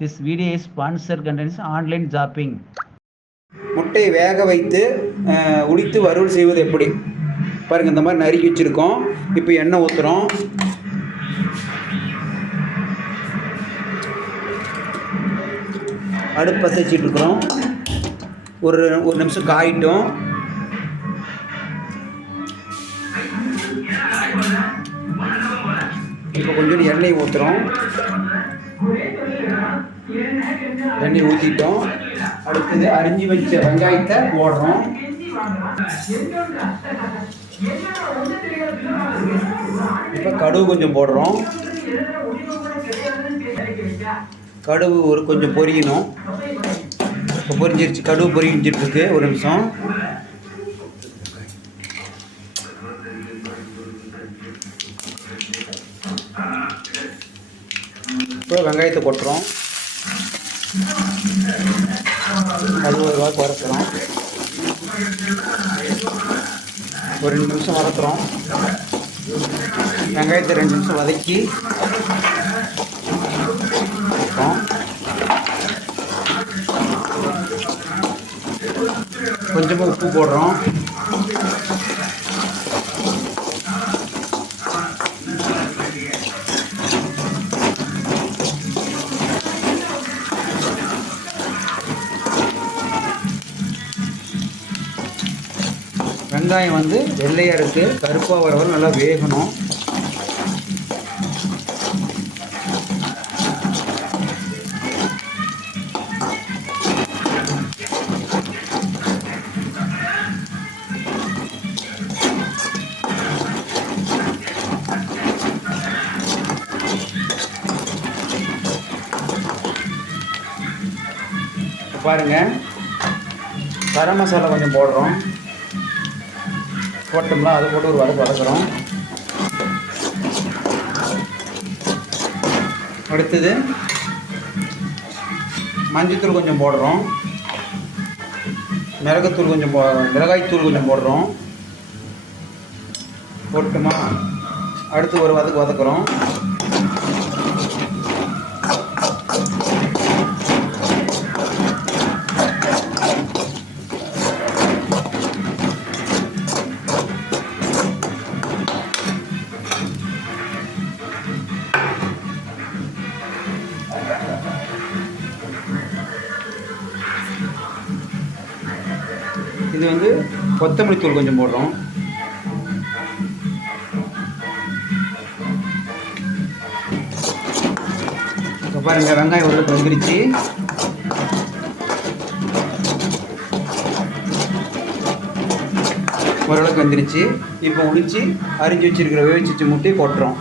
This video is sponsored contains online shopping. முட்டையை வேக வைத்து உடித்து வறுவல் செய்வது எப்படி பாருங்கள். இந்த மாதிரி நறுக்கி வச்சுருக்கோம். இப்போ எண்ணெய் ஊற்றுறோம். அடுப்பு பற்ற வச்சிட்ருக்குறோம். ஒரு நிமிஷம் காயிட்டோம். இப்போ கொஞ்சம் எண்ணெய் ஊற்றுறோம். எண்ணெய் ஊற்றிட்டோம். அடுத்தது அரிஞ்சு வச்ச வெங்காயத்தை போடுறோம். இப்போ கடுகு கொஞ்சம் போடுறோம். கடுகு கொஞ்சம் பொரியணும். இப்போ பொரிஞ்சிருச்சு. கடுகு பொரிஞ்சிட்ருக்கு. ஒரு நிமிஷம். இப்போ வெங்காயத்தை கொட்டுறோம். அது ஒரு வாக்கு வதக்குறோம். ஒரு 2 நிமிஷம் வதக்குறோம். வெங்காயத்தை 2 நிமிஷம் வதக்கி கொஞ்சமாக உப்பு போடுறோம். வெங்காயம் வெள்ளையாக இருக்குது. கருப்பாக வரவரை நல்லா வேகணும். பாருங்கள், கரம் மசாலா கொஞ்சம் போடுறோம். போட்டோம்னா அதை போட்டு ஒரு வதக்குறோம். அடுத்தது மஞ்சத்தூள் கொஞ்சம் போடுறோம். மிளகாய்த்தூள் கொஞ்சம் போடுறோம். போட்டுமா அடுத்து ஒரு வதக்குறோம். இது கொத்தமல்லி தூள் கொஞ்சம் போடுறோம். இப்போ பாருங்கள், வெங்காயம் ஓரளவுக்கு வந்துருச்சு. ஓரளவுக்கு வந்துருச்சு. இப்போ உடிச்சு அரிஞ்சு வச்சிருக்கிற வேவிச்சு முட்டையை போட்டுறோம்.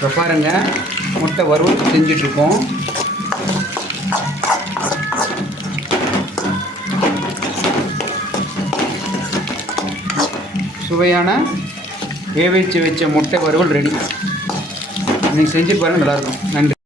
இப்போ பாருங்கள், முட்டை வறுவல் செஞ்சிட்ருக்கோம். சுவையான வேவிச்சு வச்ச முட்டை வறுவல் ரெடி. நீங்கள் செஞ்சு பாருங்கள், நல்லாயிருக்கும். நன்றி.